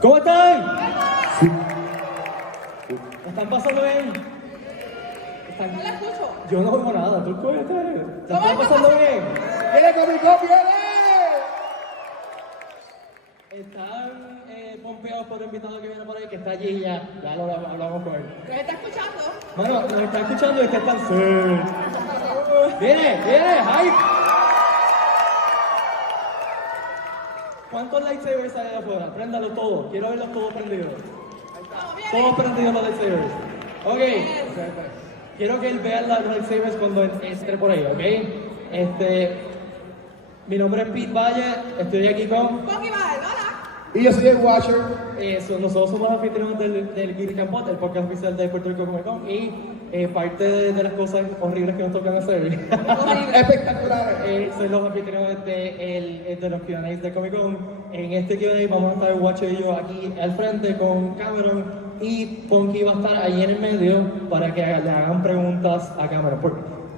¿Cómo están? Sí. ¿La están pasando bien? No la escucho. Yo no oigo nada, tú puedes estar. ¿La están pasando bien? ¡Viene con mi copia! Están pompeados por el invitado que viene por ahí, que está allí ya. Ya lo hablamos con él. ¿Nos está escuchando? Bueno, nos está escuchando y está tan... Sí. ¡Viene! ¡Hype! ¿Cuántos lightsabers hay allá afuera? Préndalo todo. Quiero verlos todos prendidos. Todos prendidos los lightsabers. Ok. Quiero que él vea los lightsabers cuando entre por ahí, ¿ok? Mi nombre es Pete Valle. Estoy aquí con... Coqui Valle, hola. Y yo soy el Watcher. Nosotros somos anfitriones del Guiri Campot, el podcast oficial de Puerto Rico Comic Con. Y parte de las cosas horribles que nos tocan hacer... Espectaculares. Soy los anfitriones de los Q&A de Comic Con. En este Q&A vamos a estar Watcher y yo aquí al frente con Cameron, y Ponky va a estar ahí en el medio para que le hagan preguntas a Cameron.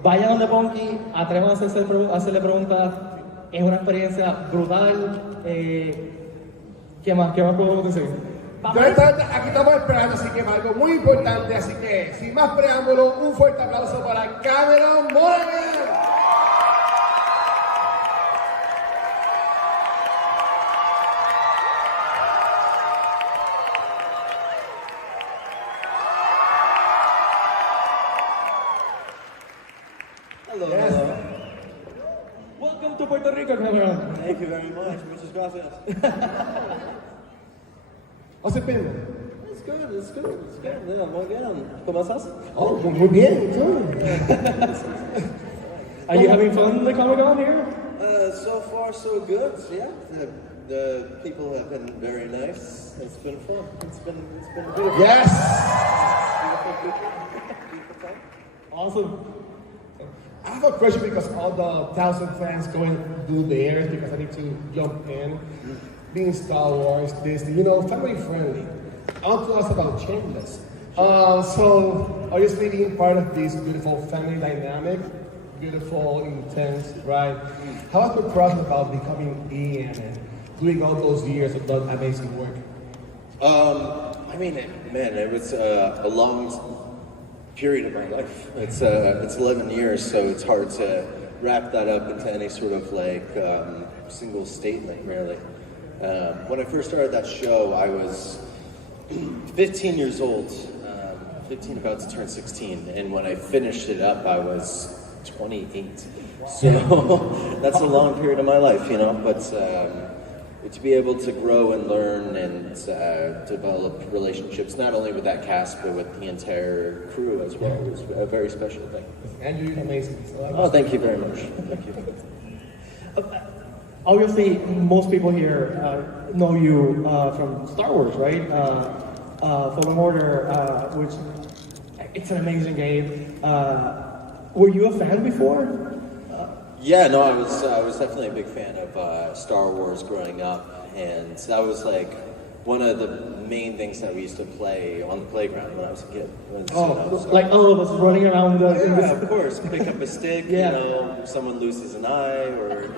Vayan donde Ponky, atrévanse a hacerle preguntas. Es una experiencia brutal. ¿Qué más podemos decir? Aquí estamos esperando, así que es algo muy importante. Así que, sin más preámbulo, un fuerte aplauso para Cameron Monaghan. Hello, Yes. hello. Welcome to Puerto Rico, Cameron. Thank you very much. Muchas gracias. How's it been? It's good. Yeah, muy bien. ¿Cómo estás? Oh, muy bien. Are you having fun the Comic Con here? So far, so good. Yeah, the people have been very nice. It's been fun. It's been beautiful. Yes. Beautiful time. Awesome. I have a question because all the 1,000 fans going to do theirs because I need to jump in. Being Star Wars, Disney, family friendly. I want to ask about Shameless. So, obviously being part of this beautiful family dynamic, beautiful, intense, right? How was the process about becoming Ian and doing all those years of that amazing work? I mean, it was a long period of my life. It's 11 years, so it's hard to wrap that up into any sort of single statement, really. When I first started that show, I was 15 years old, 15 about to turn 16, and when I finished it up, I was 28. So that's a long period of my life, but to be able to grow and learn and develop relationships, not only with that cast, but with the entire crew as well, was a very special thing. And you're amazing. Oh, thank you very much. Thank you. Obviously, most people here know you from Star Wars, right? Fallen Order, which it's an amazing game. Were you a fan before? Yeah, no, I was definitely a big fan of Star Wars growing up, and that was one of the main things that we used to play on the playground when I was a kid. Like all of us running around. Yeah, of course. Pick up a stick. Yeah. Someone loses an eye, or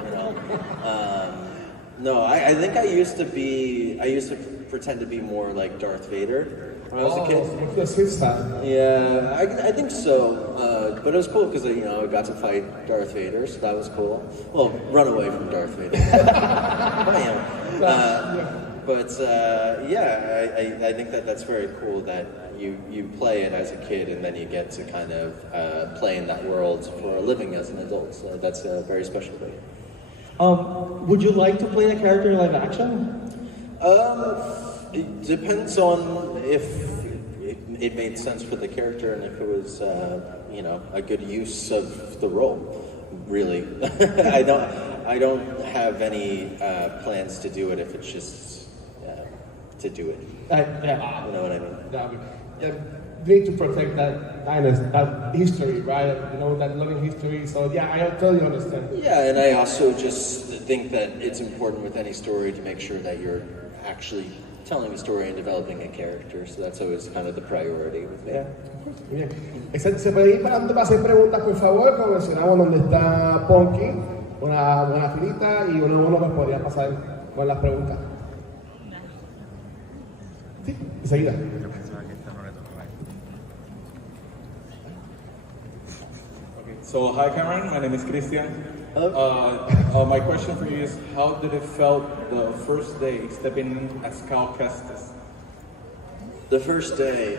No, I think I used to pretend to be more like Darth Vader when I was a kid. That's his style. Yeah, I think so. But it was cool because I got to fight Darth Vader, so that was cool. Well, run away from Darth Vader. I think that's very cool that you play it as a kid and then you get to kind of play in that world for a living as an adult. So that's a very special thing. Would you like to play the character in live action? It depends on if it made sense for the character and if it was, a good use of the role. Really, I don't have any plans to do it if it's just to do it. Yeah. You know what I mean? Yeah, we need to protect that dynasty, that history, right? That loving history. So yeah, I totally understand. Yeah, and I also just think that it's important with any story to make sure that you're actually telling a story and developing a character. So that's always kind of the priority with me. Yeah. Bien. Se puede ir para donde para hacer preguntas, por favor. Como mencionamos, donde está Ponky, una filita y uno pues podría pasar con las preguntas. Sí, enseguida. So, hi Cameron, my name is Christian. Hello. My question for you is, how did it felt the first day stepping in as Cal Kestis? The first day,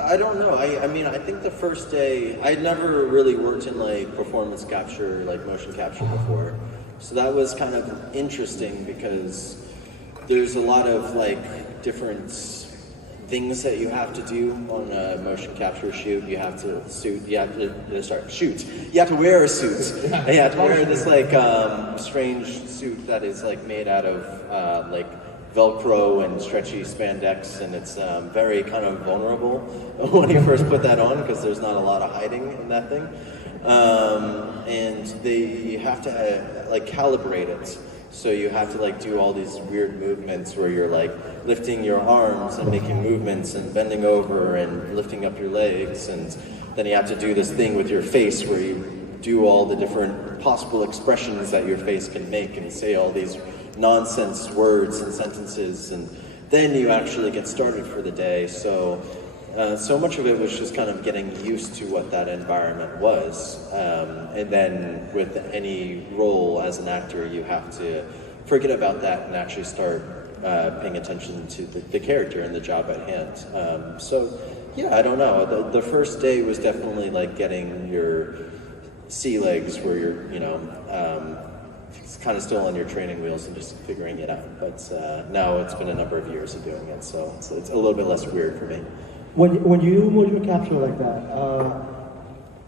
I don't know. I mean, I think the first day, I'd never really worked in like performance capture, like motion capture before. So that was kind of interesting because there's a lot of like different things that you have to do on a motion capture shoot. You have to shoot. You have to wear a suit. And you have to wear this like strange suit that is like made out of like Velcro and stretchy spandex, and it's very kind of vulnerable when you first put that on because there's not a lot of hiding in that thing. And they have to like calibrate it. So you have to like do all these weird movements where you're like lifting your arms and making movements and bending over and lifting up your legs, and then you have to do this thing with your face where you do all the different possible expressions that your face can make and say all these nonsense words and sentences, and then you actually get started for the day. So so much of it was just kind of getting used to what that environment was. And then with any role as an actor, you have to forget about that and actually start paying attention to the character and the job at hand. So yeah, I don't know. The first day was definitely like getting your sea legs where you're, you know, kind of still on your training wheels and just figuring it out. But now it's been a number of years of doing it, so it's a little bit less weird for me. When you motion capture like that,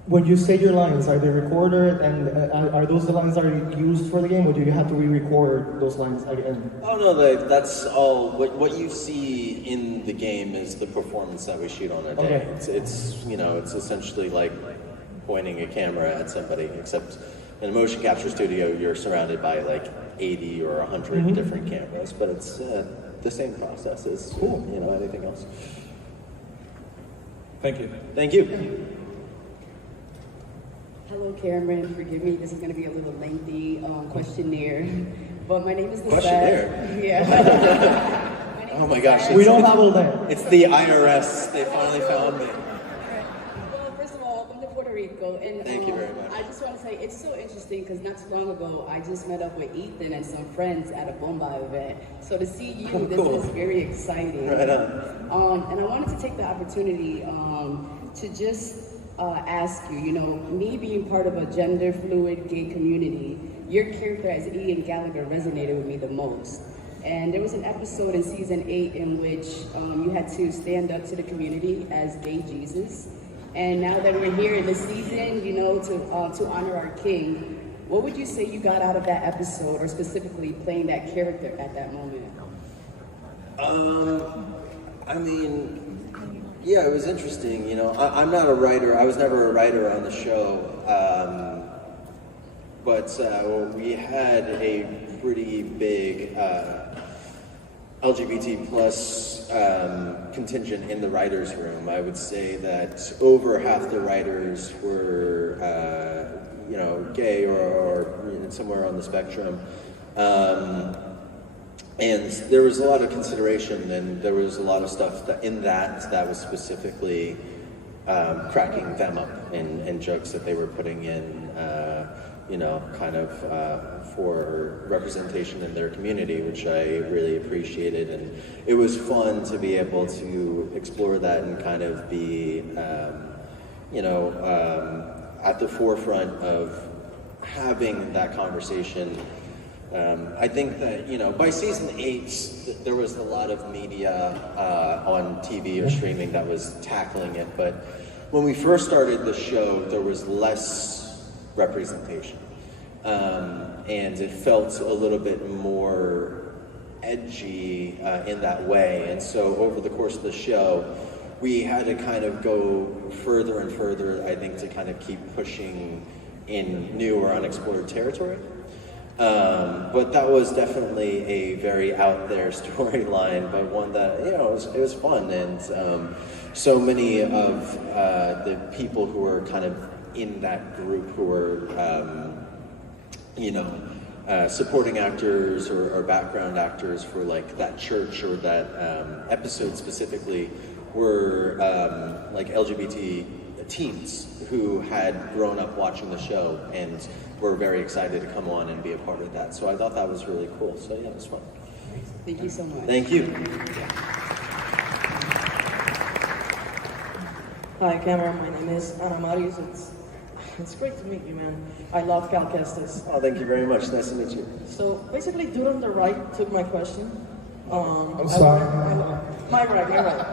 when you say your lines, are they recorded, and are those the lines that are used for the game, or do you have to re-record those lines again? Oh no, that's all. What you see in the game is the performance that we shoot on a day. Okay. It's you know, it's essentially like pointing a camera at somebody, except in a motion capture studio, you're surrounded by like 80 or 100 different cameras, but it's the same process as you know, anything else. Thank you. Thank you. Hello, Cameron. Forgive me, this is going to be a little lengthy questionnaire, but my name is Lisette. Questionnaire? Yeah. Oh my gosh. We don't have all day. It's the IRS. They finally found me. Well, first of all, welcome to Puerto Rico. And Thank you very much. I just want to say it's so interesting because not too long ago, I just met up with Ethan and some friends at a Bomba event. So to see you, Oh, this cool. is very exciting. Right on. And I wanted to take the opportunity to just ask you, you know, me being part of a gender fluid gay community, your character as Ian Gallagher resonated with me the most. And there was an episode in season 8 in which you had to stand up to the community as gay Jesus. And now that we're here in the season, you know, to honor our king, what would you say you got out of that episode, or specifically playing that character at that moment? I mean, yeah, it was interesting. You know, I'm not a writer. I was never a writer on the show. But we had a pretty big LGBT plus contingent in the writers' room. I would say that over half the writers were, you know, gay or you know, somewhere on the spectrum. And there was a lot of consideration, and there was a lot of stuff that was specifically cracking them up in jokes that they were putting in, you know, kind of for representation in their community, which I really appreciated. And it was fun to be able to explore that and kind of be, you know, at the forefront of having that conversation. I think that, you know, by season 8, there was a lot of media on TV or streaming that was tackling it, but when we first started the show, there was less representation. And it felt a little bit more edgy in that way. And so over the course of the show, we had to kind of go further and further, I think, to kind of keep pushing in new or unexplored territory. But that was definitely a very out there storyline, but one that, you know, it was fun. And so many of the people who were kind of in that group who were, you know, supporting actors or background actors for like that church or that episode specifically were like LGBT teens who had grown up watching the show and were very excited to come on and be a part of that. So I thought that was really cool. So yeah, it was fun. Thank you so much. Thank you. Hi, Cameron. My name is Ana Marius. It's great to meet you, man. I love Cal Kestis. Oh, thank you very much. Nice to meet you. So basically, dude on the right took my question. I'm sorry. My right, you're right.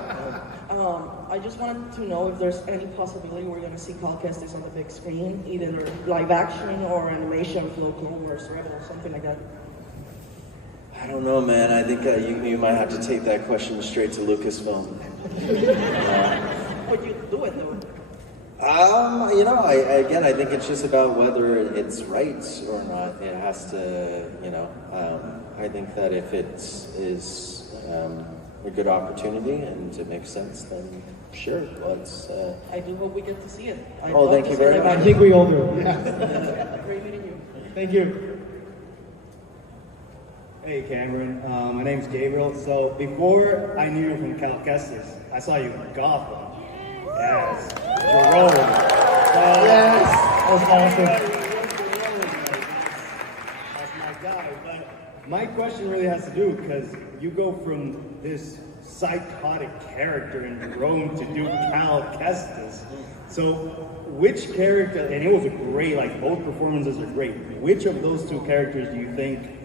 I just wanted to know if there's any possibility we're going to see Cal Kestis on the big screen, either live action or animation, Flow Clovers, or something like that. I don't know, man. I think you might have to take that question straight to Lucasfilm. Would you do it, though? You know, I think it's just about whether it's right or not. It has to, you know, I think that if it is a good opportunity and it makes sense, then sure, let's... I do hope we get to see it. Oh, thank you very much. I think we all do. Great meeting you. Thank you. Hey Cameron, my name's Gabriel. So before I knew you from Cal Kestis, I saw you in Gotham. Yes, Jerome. Yes, that was awesome. That's my guy. But my question really has to do because you go from this psychotic character in Jerome to do Cal Kestis. So which character, and it was a great, like both performances are great. Which of those two characters do you think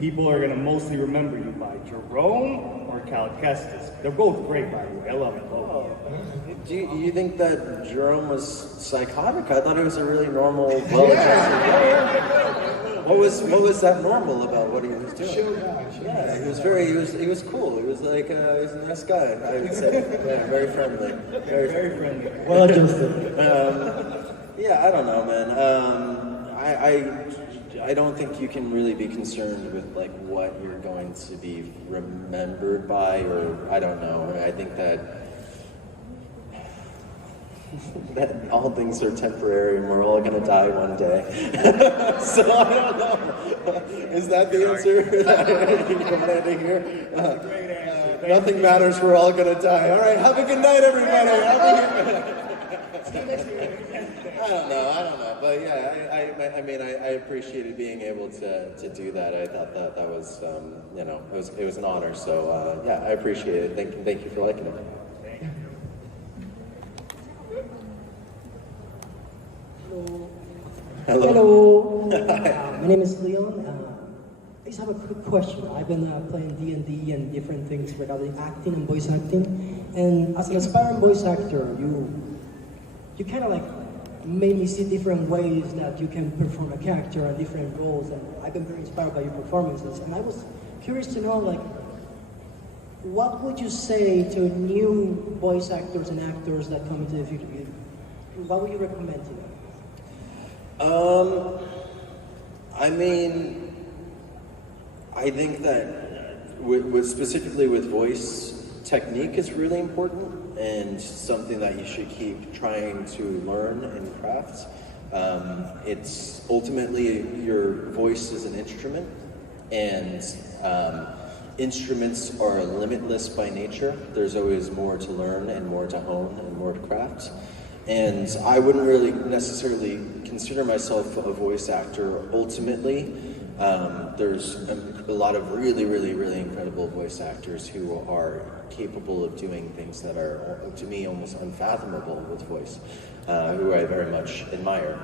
people are going to mostly remember you by, Jerome or Cal Kestis? They're both great, by the way. I love them both. Do you think that Jerome was psychotic? I thought it was a really normal, well-adjusted guy. What was that normal about what he was doing? Yeah, he was cool. He was like, he was a nice guy, I would say. Yeah, very friendly. Very friendly. Well adjusted. Yeah, I don't know, man. I don't think you can really be concerned with like what you're going to be remembered by, or I don't know. I think that all things are temporary and we're all gonna die one day. So I don't know. Is that the answer that you wanted to hear? Nothing matters. We're all gonna die. All right. Have a good night, everybody. I don't know, but yeah, I mean, I appreciated being able to do that. I thought that was, you know, it was an honor. So yeah, I appreciate it. Thank you for liking it. Hello. My name is Leon. I just have a quick question. I've been playing D&D and different things regarding acting and voice acting. And as an aspiring voice actor, you kind of like made me see different ways that you can perform a character and different roles. And I've been very inspired by your performances. And I was curious to know, like, what would you say to new voice actors and actors that come into the future? What would you recommend to them? I mean, I think that specifically with voice, technique is really important and something that you should keep trying to learn and craft. It's ultimately your voice is an instrument, and instruments are limitless by nature. There's always more to learn and more to hone and more to craft. And I wouldn't really necessarily consider myself a voice actor ultimately. There's a lot of really, really, really incredible voice actors who are capable of doing things that are, to me, almost unfathomable with voice, who I very much admire.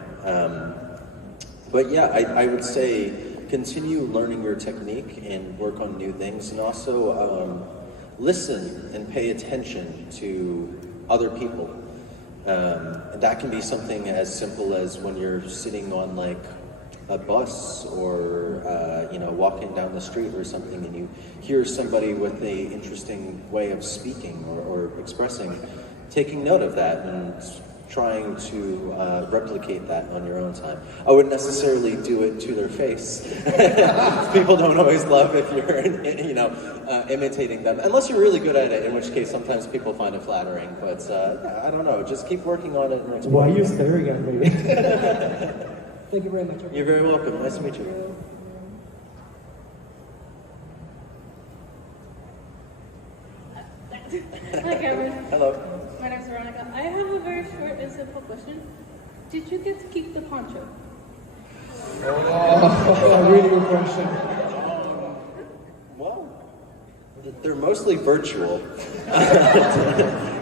But yeah, I would say continue learning your technique and work on new things, and also listen and pay attention to other people. That can be something as simple as when you're sitting on like a bus or you know, walking down the street or something, and you hear somebody with a interesting way of speaking or expressing, taking note of that and trying to replicate that on your own time. I wouldn't necessarily do it to their face. People don't always love if you're, you know, imitating them, unless you're really good at it, in which case sometimes people find it flattering. But yeah, I don't know, just keep working on it. And why are you staring at me? Thank you very much. You're very welcome. Nice to meet you. Hi, Cameron. Hello. My name's Veronica. I have a very short and simple question. Did you get to keep the poncho? Oh, really good question. Well, they're mostly virtual.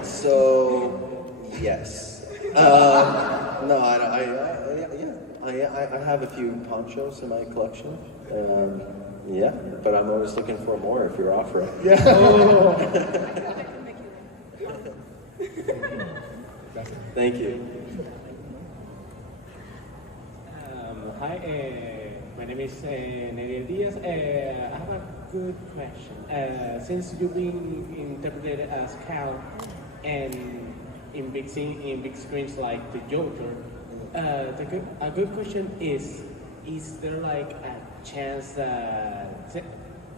So, yes. No, I have a few ponchos in my collection. Yeah, but I'm always looking for more if you're offering. Yeah. Thank you. Hi, my name is Neriel Diaz. I have a good question. Since you've been interpreted as Cal and in big screens like the Joker, a good question is there like a chance that,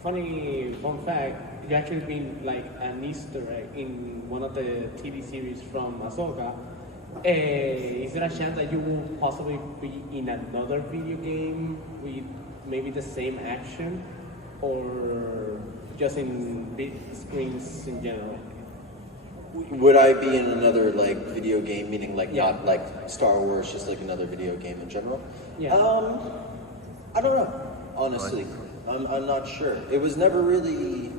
funny fun fact, you actually been like an Easter egg in one of the TV series from Ahsoka. Is there a chance that you will possibly be in another video game with maybe the same action, or just in big screens in general? Would I be in another like video game, meaning like Yeah. not like Star Wars, just like another video game in general? Yeah. I don't know, honestly. I'm not sure. It was never really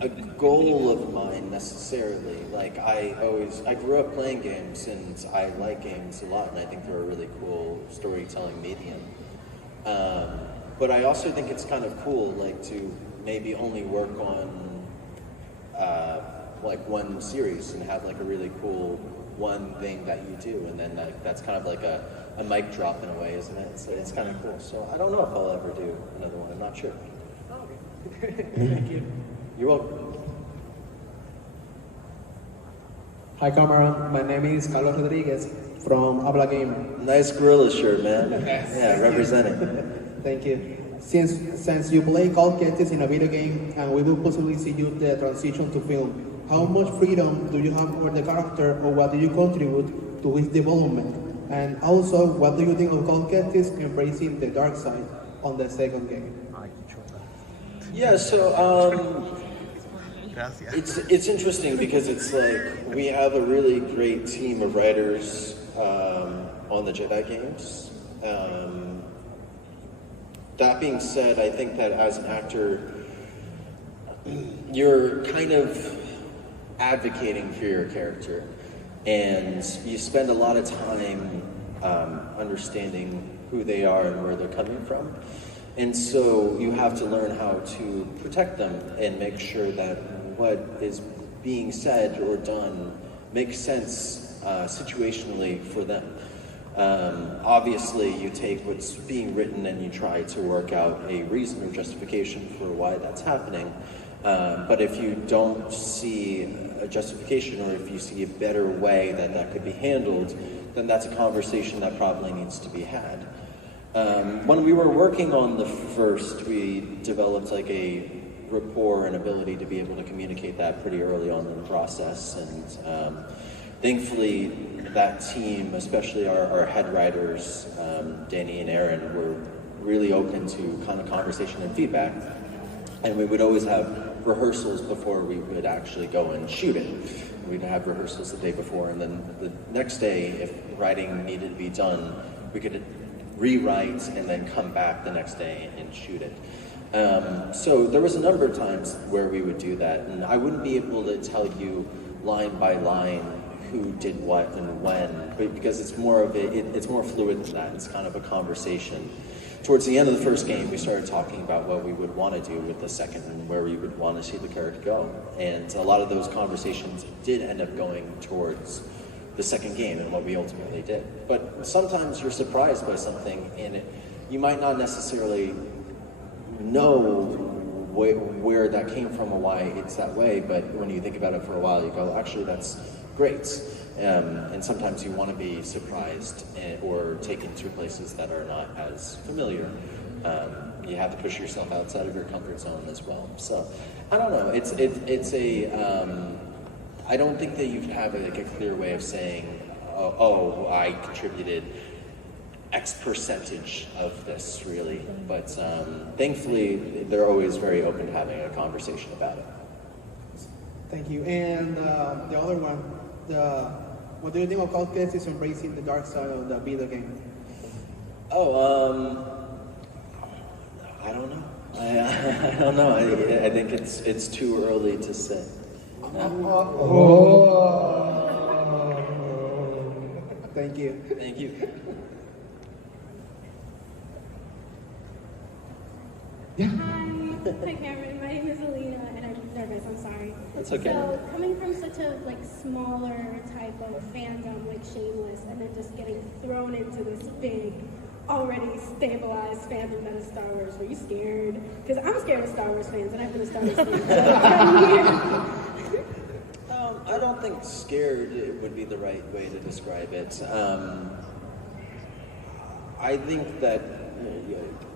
a goal of mine necessarily. Like I grew up playing games and I like games a lot, and I think they're a really cool storytelling medium. But I also think it's kind of cool, like to maybe only work on like one series and have like a really cool one thing that you do, and then like that's kind of like a mic drop in a way, isn't it? So it's kind of cool. So I don't know if I'll ever do another one. I'm not sure. Thank you. You're welcome. Hi, Cameron. My name is Carlos Rodriguez from Habla Gamer. Nice gorilla shirt, man. Yeah, representing. Thank you. Since you play Call Kestis in a video game and we will possibly see you the transition to film, how much freedom do you have over the character, or what do you contribute to its development? And also, what do you think of Call Kestis embracing the dark side on the second game? Yeah, so it's interesting because it's like we have a really great team of writers on the Jedi games. That being said, I think that as an actor, you're kind of advocating for your character, and you spend a lot of time understanding who they are and where they're coming from. And so you have to learn how to protect them and make sure that what is being said or done makes sense situationally for them. Obviously, you take what's being written and you try to work out a reason or justification for why that's happening. But if you don't see a justification, or if you see a better way that that could be handled, then that's a conversation that probably needs to be had. When we were working on the first, we developed like a rapport and ability to be able to communicate that pretty early on in the process. And thankfully, that team, especially our head writers, Danny and Aaron, were really open to kind of conversation and feedback. And we would always have rehearsals before we would actually go and shoot it. We'd have rehearsals the day before, and then the next day, if writing needed to be done, we could rewrite and then come back the next day and shoot it. So there was a number of times where we would do that, and I wouldn't be able to tell you line by line who did what and when, but because it's more of it's more fluid than that. It's kind of a conversation. Towards the end of the first game, we started talking about what we would want to do with the second and where we would want to see the character go. And a lot of those conversations did end up going towards the second game and what we ultimately did. But sometimes you're surprised by something, and you might not necessarily know where that came from or why it's that way, but when you think about it for a while, you go, actually, that's great. And sometimes you want to be surprised or taken to places that are not as familiar. You have to push yourself outside of your comfort zone as well. So I don't know. It's a. I don't think that you can have like a clear way of saying, oh, I contributed X percentage of this, really. But thankfully, they're always very open to having a conversation about it. Thank you. And the other one, what do you think of Cal Kestis embracing the dark side of the video game? I don't know. I don't know. I think it's too early to say. Thank you. Thank you. Hi Cameron, my name is Alina and I'm nervous, I'm sorry. That's okay. So coming from such a smaller type of fandom like Shameless and then just getting thrown into this big, already stabilized fandom that is Star Wars, were you scared? Because I'm scared of Star Wars fans and I've been a Star Wars fan for 10 years. I don't think scared would be the right way to describe it. I think that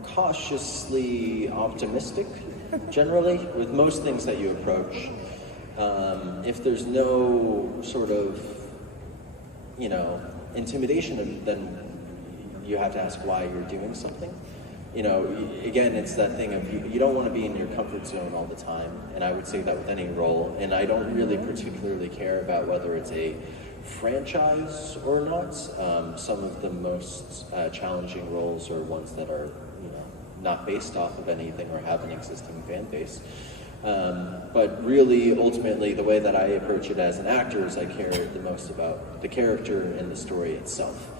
cautiously optimistic, generally, with most things that you approach. If there's no sort of, intimidation, then you have to ask why you're doing something. Again, it's that thing of you don't want to be in your comfort zone all the time, and I would say that with any role, and I don't really particularly care about whether it's a franchise or not. Some of the most challenging roles are ones that are, not based off of anything or have an existing fan base. But really, ultimately, the way that I approach it as an actor is I care the most about the character and the story itself.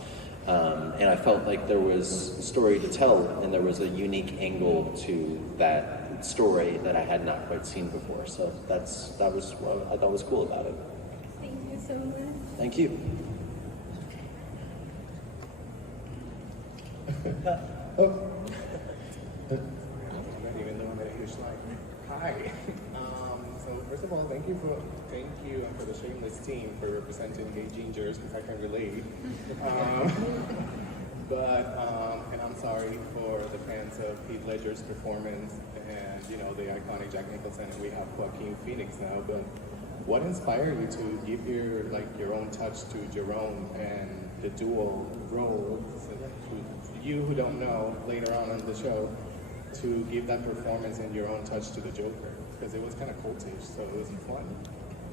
And I felt like there was a story to tell, and there was a unique angle to that story that I had not quite seen before. So that was what I thought was cool about it. Thank you so much. Thank you. Even though I'm at a huge line. Hi. So first of all, thank you for the Shameless team for representing gay gingers, because I can relate. And I'm sorry for the fans of Heath Ledger's performance and the iconic Jack Nicholson, and we have Joaquin Phoenix now. But what inspired you to give your own touch to Jerome and the dual role? To you who don't know, later on in the show, to give that performance and your own touch to the Joker, because it was kind of cultish, so it was fun.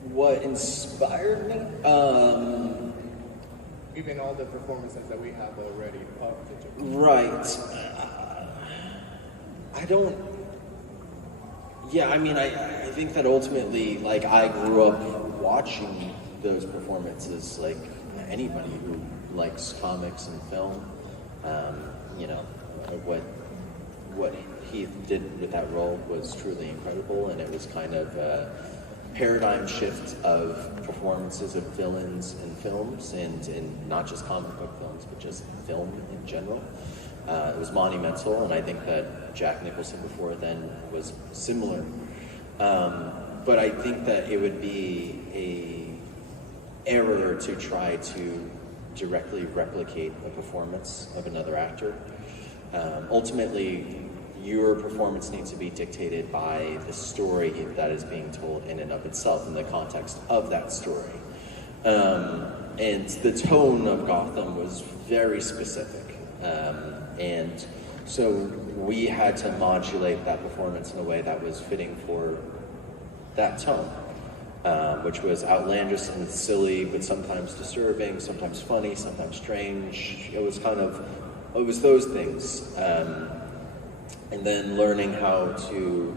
What inspired me? Given all the performances that we have already of the Joker. Right. I think that ultimately, I grew up watching those performances like anybody who likes comics and film. What Heath did with that role was truly incredible, and it was kind of a paradigm shift of performances of villains in films, and not just comic book films, but just film in general. It was monumental, and I think that Jack Nicholson before then was similar. But I think that it would be an error to try to directly replicate a performance of another actor. Ultimately, your performance needs to be dictated by the story that is being told in and of itself, in the context of that story. And the tone of Gotham was very specific. And so we had to modulate that performance in a way that was fitting for that tone, which was outlandish and silly, but sometimes disturbing, sometimes funny, sometimes strange. It was those things. And then learning how to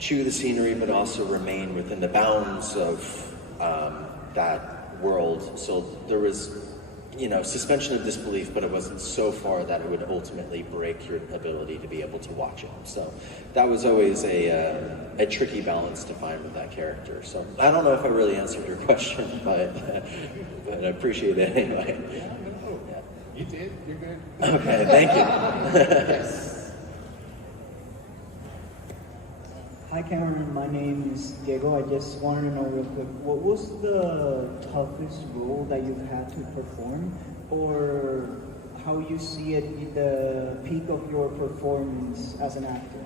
chew the scenery, but also remain within the bounds of that world. So there was, suspension of disbelief, but it wasn't so far that it would ultimately break your ability to be able to watch it. So that was always a tricky balance to find with that character. So I don't know if I really answered your question, but I appreciate it anyway. Yeah. You did. You're good. Okay, thank you. Yes. Hi Cameron, my name is Diego. I just wanted to know real quick, what was the toughest role that you've had to perform, or how you see it at the peak of your performance as an actor?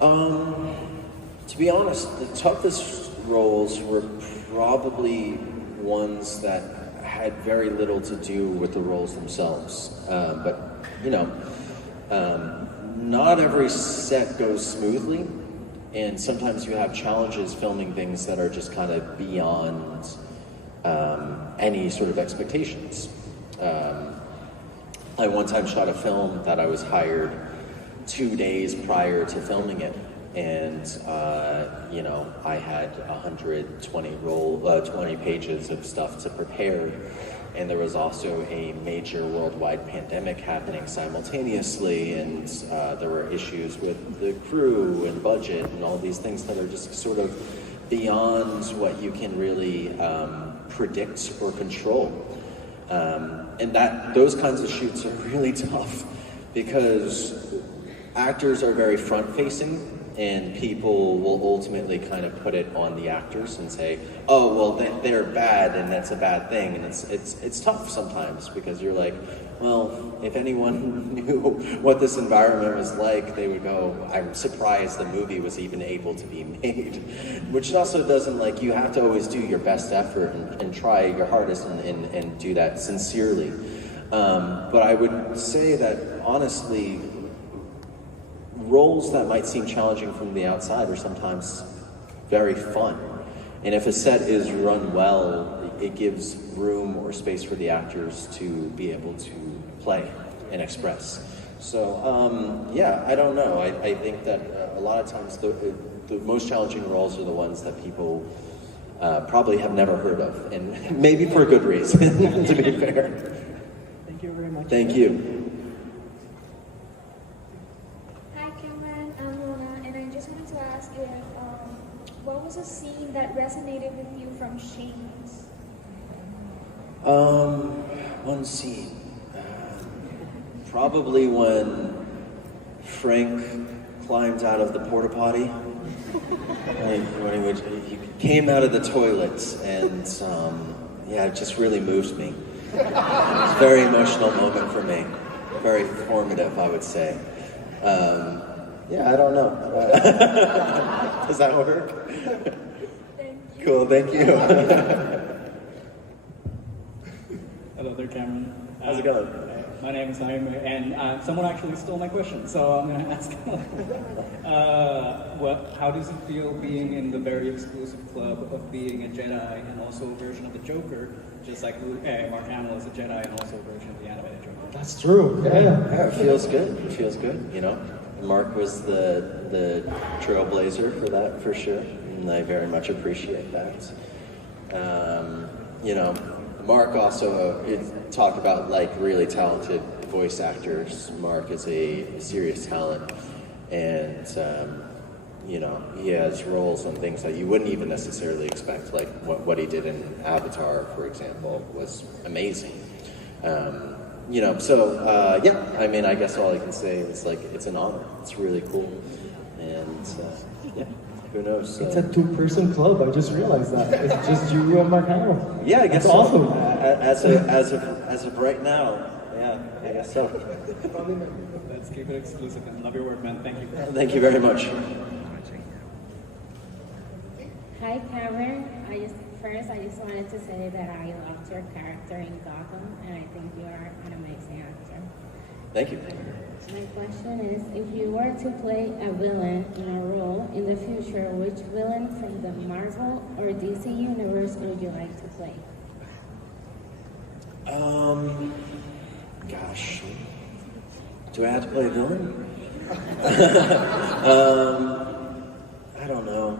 To be honest, the toughest roles were probably ones that had very little to do with the roles themselves. But not every set goes smoothly. And sometimes you have challenges filming things that are just kind of beyond any sort of expectations. I one time shot a film that I was hired 2 days prior to filming it, and you know, I had 20 pages of stuff to prepare, and there was also a major worldwide pandemic happening simultaneously, and there were issues with the crew and budget and all these things that are just sort of beyond what you can really predict or control. And those kinds of shoots are really tough because actors are very front-facing, and people will ultimately kind of put it on the actors and say, oh, well, they're bad and that's a bad thing. And it's tough sometimes because you're like, well, if anyone knew what this environment was like, they would go, I'm surprised the movie was even able to be made. Which also doesn't, like, you have to always do your best effort and try your hardest and do that sincerely. But I would say that, honestly, roles that might seem challenging from the outside are sometimes very fun. And if a set is run well, it gives room or space for the actors to be able to play and express. So, yeah, I don't know. I think that a lot of times the most challenging roles are the ones that people probably have never heard of, and maybe for good reason, to be fair. Thank you very much. Thank you. Hi, Cameron. I'm Luna, and I just wanted to ask if what was a scene that resonated with you from Shameless? One scene. Probably when Frank climbed out of the porta potty. When he came out of the toilets, and yeah, it just really moved me. It was a very emotional moment for me. Very formative, I would say. Yeah, I don't know. Does that work? Thank you. Cool, thank you. Hello there, Cameron. How's it going? My name is Naomi, and someone actually stole my question, so I'm going to ask. How does it feel being in the very exclusive club of being a Jedi and also a version of the Joker, just like Mark Hamill is a Jedi and also a version of the animated Joker? That's true. Yeah, it feels good. It feels good. You know, Mark was the trailblazer for that, for sure, and I very much appreciate that. You know, Mark also talked about, like, really talented voice actors. Mark is a serious talent, and you know, he has roles on things that you wouldn't even necessarily expect, like what he did in Avatar, for example, was amazing. You know, so yeah, I mean, I guess all I can say is, like, it's an honor. It's really cool, and yeah. Who knows? It's a two-person club. I just realized that. It's just you and Mark Hamill. Yeah, I guess that's so. Awesome. As of right now, yeah, I guess so. Let's keep it exclusive and love your work, man. Thank you. Thank you very much. Hi, Cameron. I just wanted to say that I loved your character in Gotham, and I think you are an amazing actor. Thank you. My question is, if you were to play a villain in a role in the future, which villain from the Marvel or DC universe would you like to play? Gosh. Do I have to play a villain? I don't know.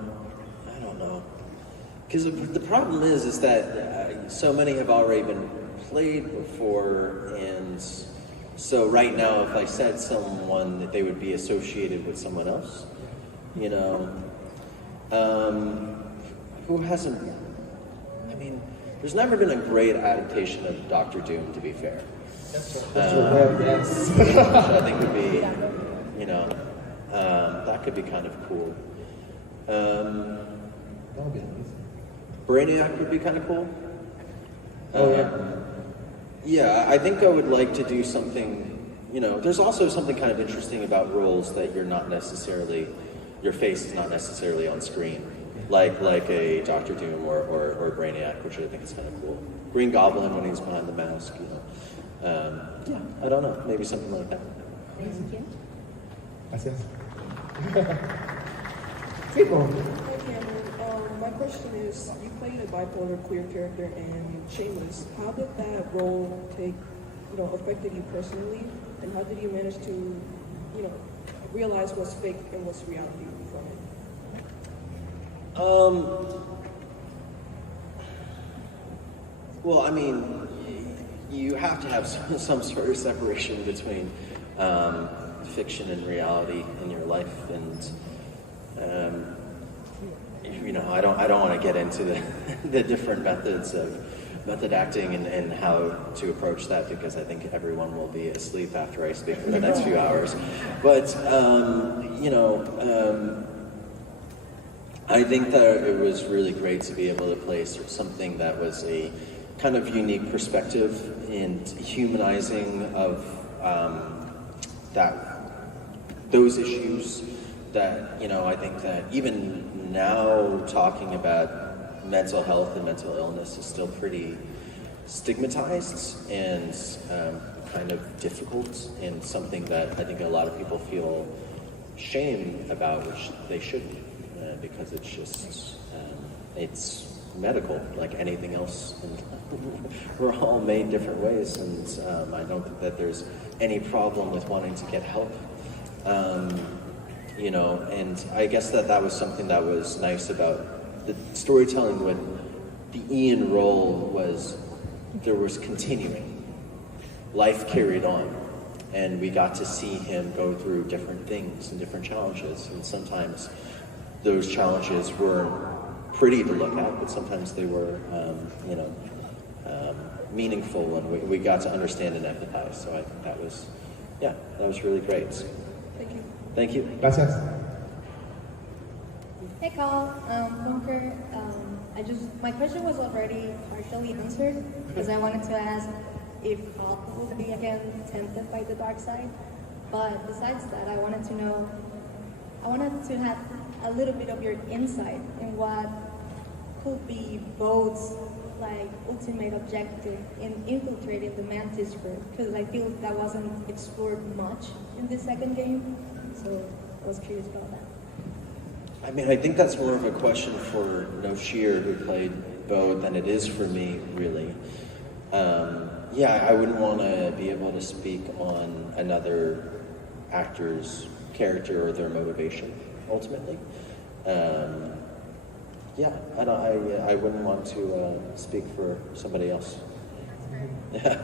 Because the problem is that so many have already been played before, and so right now, if I said someone, that they would be associated with someone else, you know. Who hasn't? I mean, there's never been a great adaptation of Doctor Doom, to be fair. Yes. Which I think would be, you know, that could be kind of cool. That would be nice. Brainiac would be kind of cool. Oh, yeah. Yeah, I think I would like to do something, you know, there's also something kind of interesting about roles that you're not necessarily, your face is not necessarily on screen. Like a Doctor Doom or Brainiac, which I think is kind of cool. Green Goblin when he's behind the mask, you know. Yeah, I don't know, maybe something like that. Thank you. Gracias. Vivo. Hi Cameron. My question is, you played a bipolar queer character in Shameless. How did that role affected you personally, and how did you manage to, realize what's fake and what's reality from it? Well, I mean, you have to have some sort of separation between fiction and reality in your life, and I don't want to get into the different methods of method acting and how to approach that, because I think everyone will be asleep after I speak for the next few hours. But I think that it was really great to be able to play something that was a kind of unique perspective and humanizing of those issues that, I think that even now talking about mental health and mental illness is still pretty stigmatized and kind of difficult, and something that I think a lot of people feel shame about, which they shouldn't, because it's just, it's medical like anything else, and we're all made different ways, and I don't think that there's any problem with wanting to get help. And I guess that was something that was nice about the storytelling with the Ian role, was there was continuing. Life carried on, and we got to see him go through different things and different challenges, and sometimes those challenges were pretty to look at, but sometimes they were, meaningful, and we got to understand and empathize. So I think that was really great. Thank you. Thank you. Gracias. Hey Carl, Bunker. My question was already partially answered, because I wanted to ask if Carl would be again tempted by the dark side. But besides that, I wanted to have a little bit of your insight in what could be Bode's ultimate objective in infiltrating the Mantis group, because I feel that wasn't explored much in the second game, so I was curious about that. I mean, I think that's more of a question for Noshir, who played Bode, than it is for me, really. I wouldn't want to be able to speak on another actor's character or their motivation, ultimately. I wouldn't want to speak for somebody else. Yeah.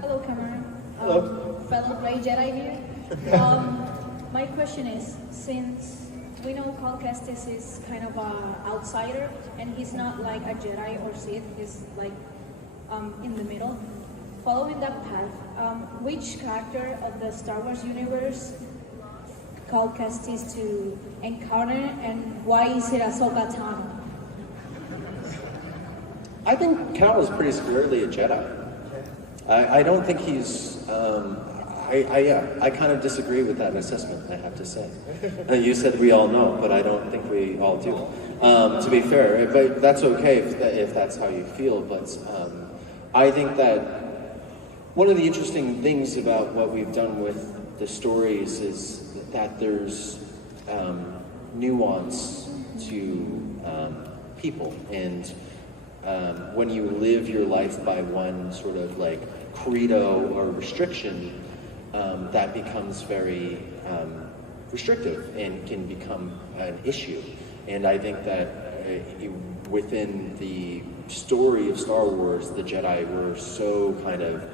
Hello, Cameron. Hello. Fellow Grey Jedi here. My question is, since we know Cal Kestis is kind of an outsider, and he's not like a Jedi or Sith, he's like in the middle. Following that path, which character of the Star Wars universe Cal Kestis to encounter, and why is it Ahsoka Tano? I think Cal is pretty squarely a Jedi. I don't think he's. I kind of disagree with that assessment, I have to say. You said we all know, but I don't think we all do. To be fair, but that's okay if that's how you feel. But I think that one of the interesting things about what we've done with the stories is that there's nuance to people, and when you live your life by one sort of like credo or restriction, that becomes very restrictive and can become an issue. And I think that within the story of Star Wars, the Jedi were so kind of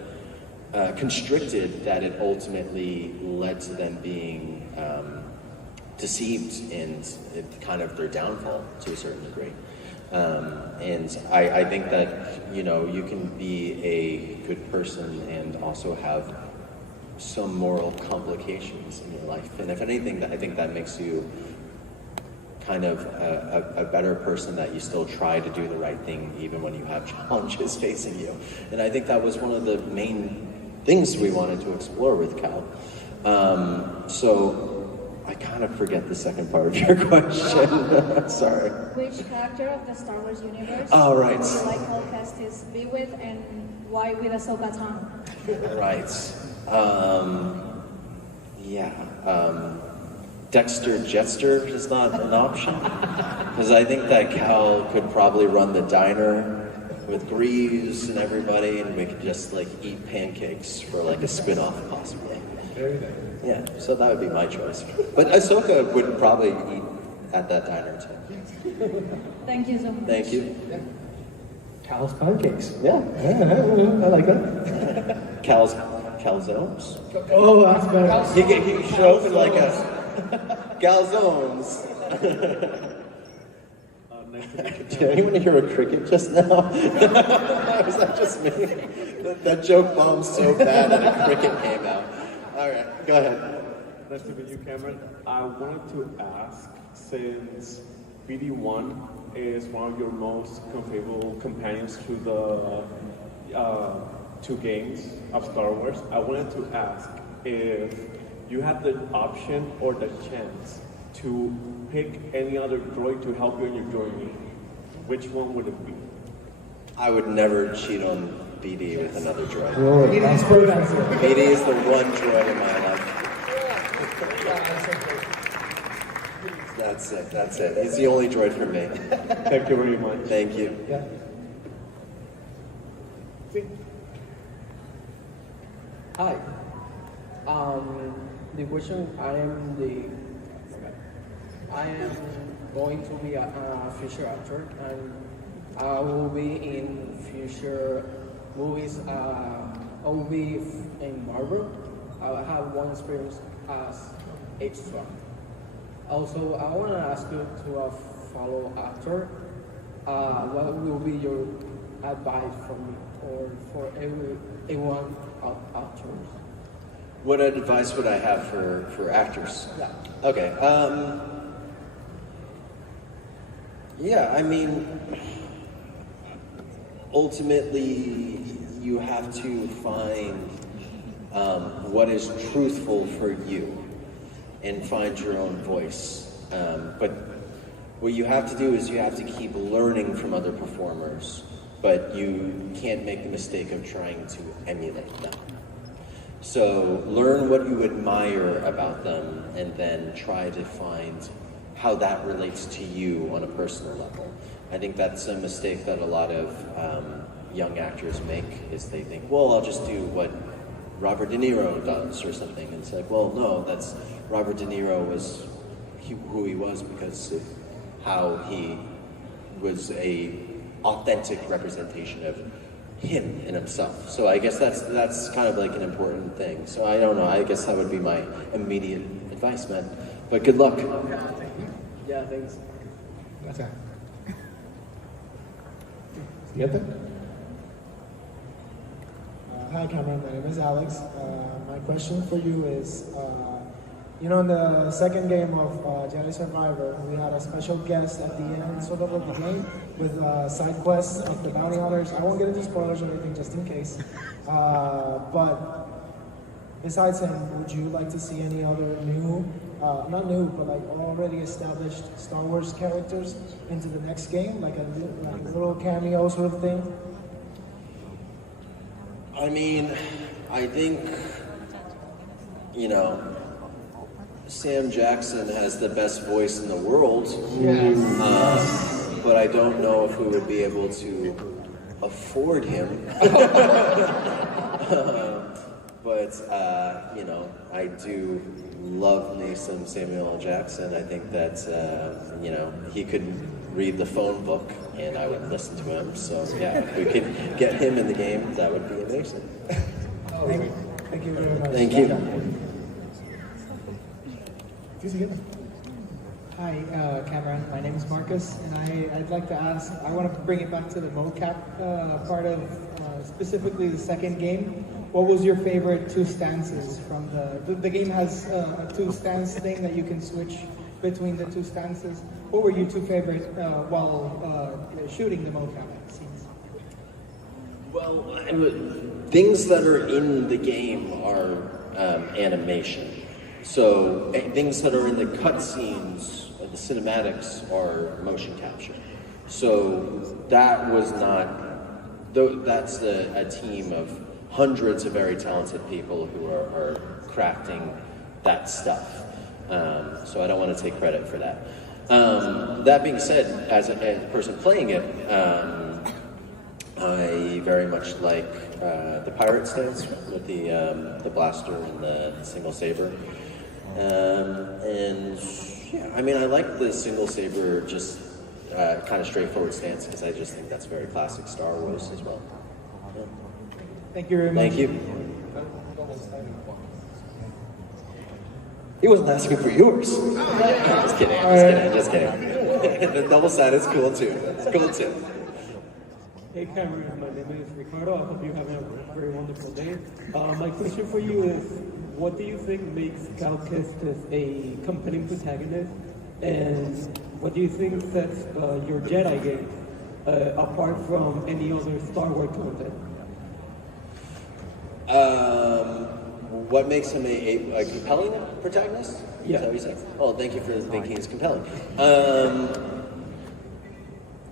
constricted that it ultimately led to them being deceived and kind of their downfall to a certain degree. And I think that, you can be a good person and also have some moral complications in your life. And if anything, I think that makes you kind of a better person, that you still try to do the right thing even when you have challenges facing you. And I think that was one of the main things we wanted to explore with Cal. So I kind of forget the second part of your question. Sorry. Which character of the Star Wars universe Oh, right. would you like Cal Kestis be with, and why with Ahsoka Tano? Right. Yeah. Dexter Jetster is not an option, because I think that Cal could probably run the diner with Greaves and everybody, and we could just like eat pancakes for like a spin-off possibly. Very nice. Yeah, so that would be my choice. But Ahsoka would probably eat at that diner too. Thank you so much. Thank you. Cal's pancakes. Yeah. I like that. Calzones? Oh, that's better. He show up in like a calzones. Did anyone hear a cricket just now? Was that just me? That joke bombed so bad that a cricket came out. All right, go ahead. Nice to meet you, Cameron. I wanted to ask, since BD1 is one of your most comfortable companions through the 2 games of Star Wars, I wanted to ask if you had the option or the chance to pick any other droid to help you in your journey, which one would it be? I would never cheat on BD with another droid. Good. That's perfect. BD is the one droid in my life. That's it. He's the only droid for me. Thank you very much. Thank you. Yeah. Hi. The question, I am going to be a future actor, and I will be in future movies. I will be in Marvel. I have one experience as extra. Also, I want to ask you to a fellow actor, what will be your advice for me or for everyone of actors? What advice would I have for actors? Yeah. Okay. Yeah, I mean, ultimately, you have to find what is truthful for you and find your own voice. But what you have to do is you have to keep learning from other performers, but you can't make the mistake of trying to emulate them. So learn what you admire about them and then try to find how that relates to you on a personal level. I think that's a mistake that a lot of young actors make, is they think, well, I'll just do what Robert De Niro does or something. And it's like, well, no, that's Robert De Niro was who he was because of how he was a authentic representation of him and himself. So I guess that's kind of like an important thing. So I don't know, I guess that would be my immediate advice, man. But good luck. Yeah, thanks. Gracias. Siguiente. Hi Cameron, my name is Alex. My question for you is, you know, in the second game of Jedi Survivor, we had a special guest at the end, sort of the game, with side quests of the bounty hunters. I won't get into spoilers or anything, just in case. But besides him, would you like to see any other new, not new, but like already established Star Wars characters into the next game, like a little cameo sort of thing? I mean, I think, you know, Sam Jackson has the best voice in the world, but I don't know if we would be able to afford him. But, you know, I do love me some Samuel L. Jackson. I think that, you know, he could read the phone book and I would listen to him. So, yeah, if we could get him in the game, that would be amazing. Thank you very much. Thank you. Hi, Cameron. My name is Marcus, and I'd like to ask, I want to bring it back to the mocap part of specifically the second game. What was your favorite 2 stances from the game has a 2 stance thing that you can switch between the 2 stances. What were your 2 favorite while shooting the mocap scenes? Well, things that are in the game are animation. So things that are in the cutscenes, the cinematics, are motion capture. So that was not, that's a team of hundreds of very talented people who are crafting that stuff. So I don't want to take credit for that. That being said, as a person playing it, I very much like the pirate stance with the blaster and the single saber. And yeah, I mean, I like the single saber, just kind of straightforward stance, because I just think that's very classic Star Wars as well. Yeah. Thank you very much. Thank you. He wasn't asking for yours. Just kidding. The double side is cool too. It's cool too. Hey Cameron, my name is Ricardo. I hope you're having a very wonderful day. My question for you is, what do you think makes Cal Kestis a compelling protagonist? And what do you think sets your Jedi game apart from any other Star Wars content? What makes him a compelling protagonist? Yeah. Is that what you said? Oh, thank you for thinking he's compelling.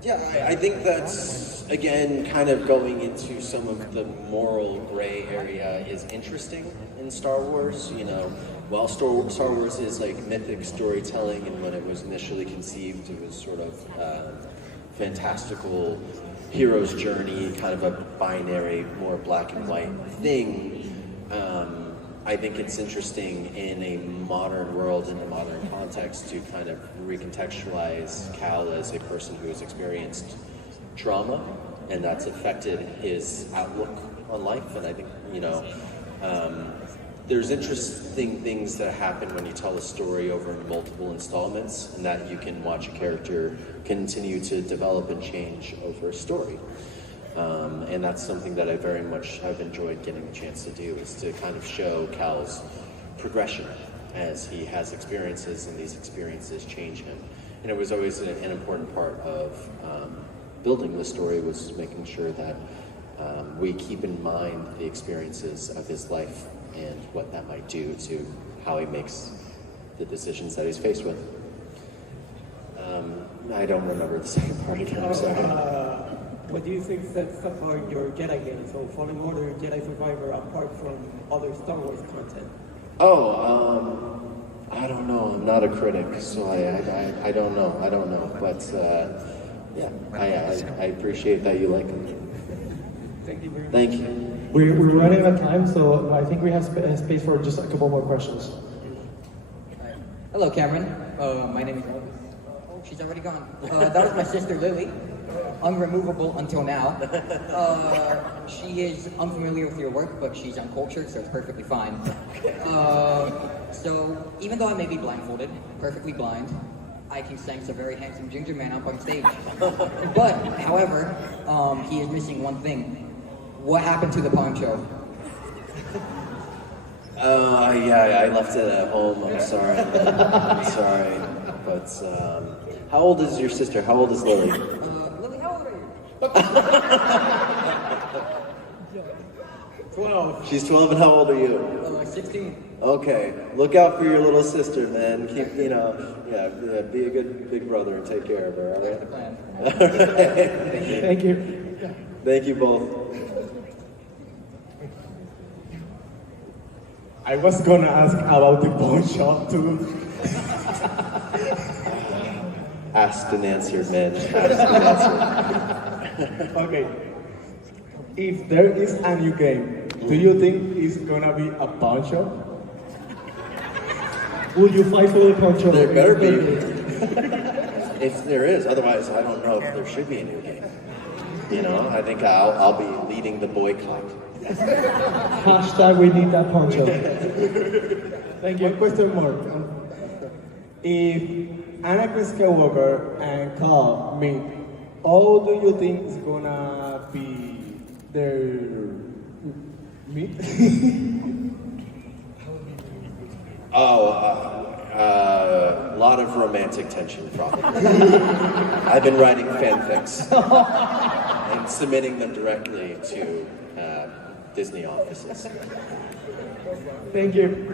Yeah, I think that's, again, kind of going into some of the moral gray area is interesting in Star Wars. You know, while Star Wars is like mythic storytelling, and when it was initially conceived, it was sort of fantastical hero's journey, kind of a binary, more black and white thing. I think it's interesting in a modern world, in a modern context, to kind of recontextualize Cal as a person who has experienced trauma, and that's affected his outlook on life. And I think, you know, there's interesting things that happen when you tell a story over multiple installments, and that you can watch a character continue to develop and change over a story. And that's something that I very much have enjoyed getting the chance to do, is to kind of show Cal's progression as he has experiences, and these experiences change him. And it was always an important part of building the story, was making sure that we keep in mind the experiences of his life and what that might do to how he makes the decisions that he's faced with. I don't remember the second part again, I'm sorry. What do you think sets apart your Jedi game, so Fallen Order, Jedi Survivor, apart from other Star Wars content? I don't know. I'm not a critic, so I don't know. But yeah, I appreciate that you like it. Thank you very much. Thank you. We're running out of time, so I think we have space for just a couple more questions. Hello, Cameron. My name is... Oh, she's already gone. That was my sister, Lily. Unremovable until now. She is unfamiliar with your work, but she's uncultured, so it's perfectly fine. So, even though I may be blindfolded, perfectly blind, I can sense a very handsome ginger man up on stage. But, however, he is missing one thing. What happened to the poncho? Yeah, I left it at home. I'm sorry. I'm sorry. But, how old is your sister? How old is Lily? Lily, how old are you? 12. She's 12, and how old are you? 16. Okay, look out for your little sister, man. Keep, you know, yeah, be a good big brother and take care of her, all right? That's the plan. Okay. Thank you. Thank you both. I was gonna ask about the pawn shop too. Asked and answered, man. Asked and answered. Okay. If there is a new game, do you think it's gonna be a pawn shop? Would you fight for the poncho? There better be. If there is, otherwise I don't know if there should be a new game. You know, I think I'll be leading the boycott. Hashtag we need that poncho. Thank you. One question more. If Anakin Skywalker and Cal meet, how do you think it's gonna be their meet? A lot of romantic tension, probably. I've been writing fanfics and submitting them directly to Disney offices. Thank you.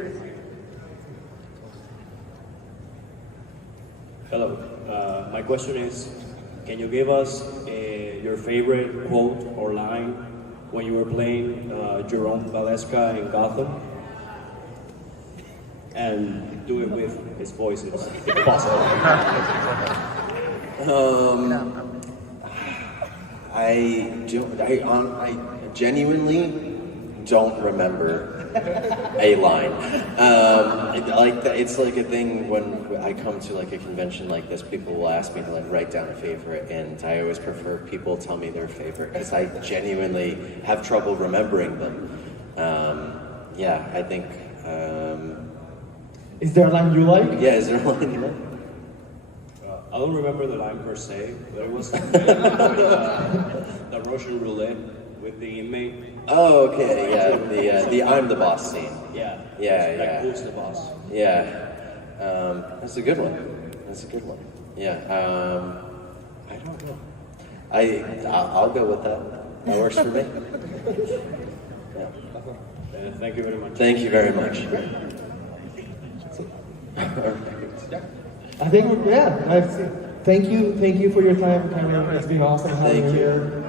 Hello. My question is, can you give us your favorite quote or line when you were playing Jerome Valeska in Gotham? and do it with his voice if possible. I genuinely don't remember a line. It's like a thing when I come to like a convention like this, people will ask me to like write down a favorite, and I always prefer people tell me their favorite because I genuinely have trouble remembering them. Yeah, I think. Is there a line you like? Yeah, is there a line you like? I don't remember the line per se, but it was something the Russian roulette with the inmate. Oh, okay, yeah, the I'm the boss scene. Yeah. Yeah. Who's the boss? Yeah. That's a good one. That's a good one. Yeah. I don't know. I'll go with that. That works for me. Yeah. Thank you very much. Thank you very much. I think, thank you for your time, Cameron. It's been awesome having you here.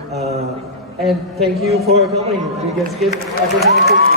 And thank you for coming. We can skip everything.